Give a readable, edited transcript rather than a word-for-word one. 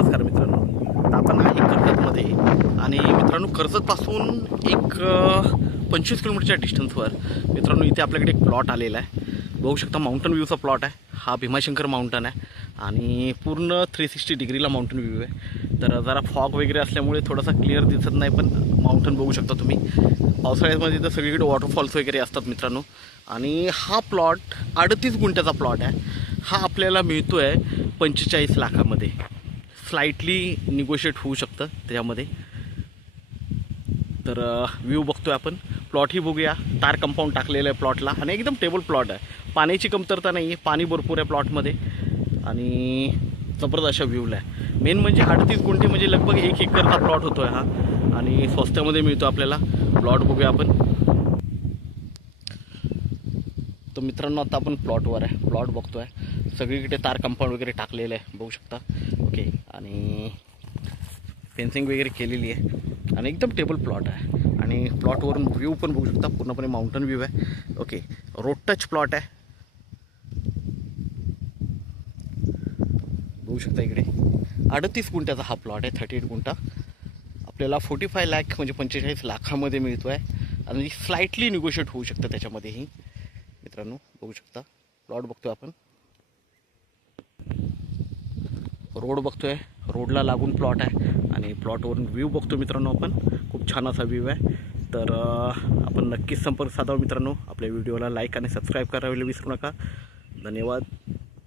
नमस्कार मित्रांनो. आता आपण आहे कर्जतमध्ये आणि मित्रांनो कर्जतपासून एक 25 किलोमीटरच्या डिस्टन्सवर मित्रांनो इथे आपल्याकडे एक प्लॉट आलेला आहे. बघू शकता माउंटन व्ह्यूचा प्लॉट आहे. हा भीमाशंकर माउंटन आहे आणि पूर्ण 360 डिग्रीला माउंटन व्ह्यू आहे. तर जरा फॉग वगैरे असल्यामुळे थोडासा क्लिअर दिसत नाही, पण माउंटन बघू शकता तुम्ही. पावसाळ्यामध्ये तर सगळीकडे वॉटरफॉल्स वगैरे असतात मित्रांनो. आणि हा प्लॉट 38 गुंठ्याचा प्लॉट आहे. हा आपल्याला मिळतो आहे 45 लाखामध्ये. स्लाइटली निगोशिएट होऊ शकतं त्याच्यामध्ये. तर व्ह्यू बघतोय आपण. प्लॉटही बघूया. तार कंपाऊंड टाकलेलं आहे प्लॉटला आणि एकदम टेबल प्लॉट आहे. पाण्याची कमतरता नाही आहे, पाणी भरपूर आहे प्लॉटमध्ये आणि जबरदस्त अशा व्ह्यूला आहे. मेन म्हणजे 38 गुंठे म्हणजे लगभग 1 एकरचा प्लॉट होतो आहे हा आणि स्वस्तामध्ये मिळतो आपल्याला. प्लॉट बघूया आपण. तर मित्रांनो आता आपण प्लॉटवर आहे. प्लॉट बघतो आहे. सगळीकडे तार कंपाऊंड वगैरे टाकलेलं आहे बघू शकता. ओके, आणि फेन्सिंग वगैरे केलेली आहे आणि एकदम टेबल प्लॉट आहे. आणि प्लॉटवरून व्ह्यू पण बघू शकता. पूर्णपणे माउंटन व्ह्यू आहे. ओके, रोड टच प्लॉट आहे बघू शकता. इकडे 38 गुंठ्याचा हा प्लॉट आहे. 38 गुंठा आपल्याला 45 लाख म्हणजे 45 लाखामध्ये मिळतो आहे आणि स्लाइटली निगोशिएट होऊ शकतं त्याच्यामध्येही. मित्रांनो बघू शकता प्लॉट बघतोय आपण. रोड बघतोय, रोडला लागून प्लॉट आहे आणि प्लॉटवरून व्ह्यू बघतो मित्रांनो आपण. खूप छान असा व्ह्यू आहे. तर आपण नक्कीच संपर्क साधावा मित्रांनो. आपल्या व्हिडिओला लाईक आणि सबस्क्राईब करायला विसरू नका. धन्यवाद.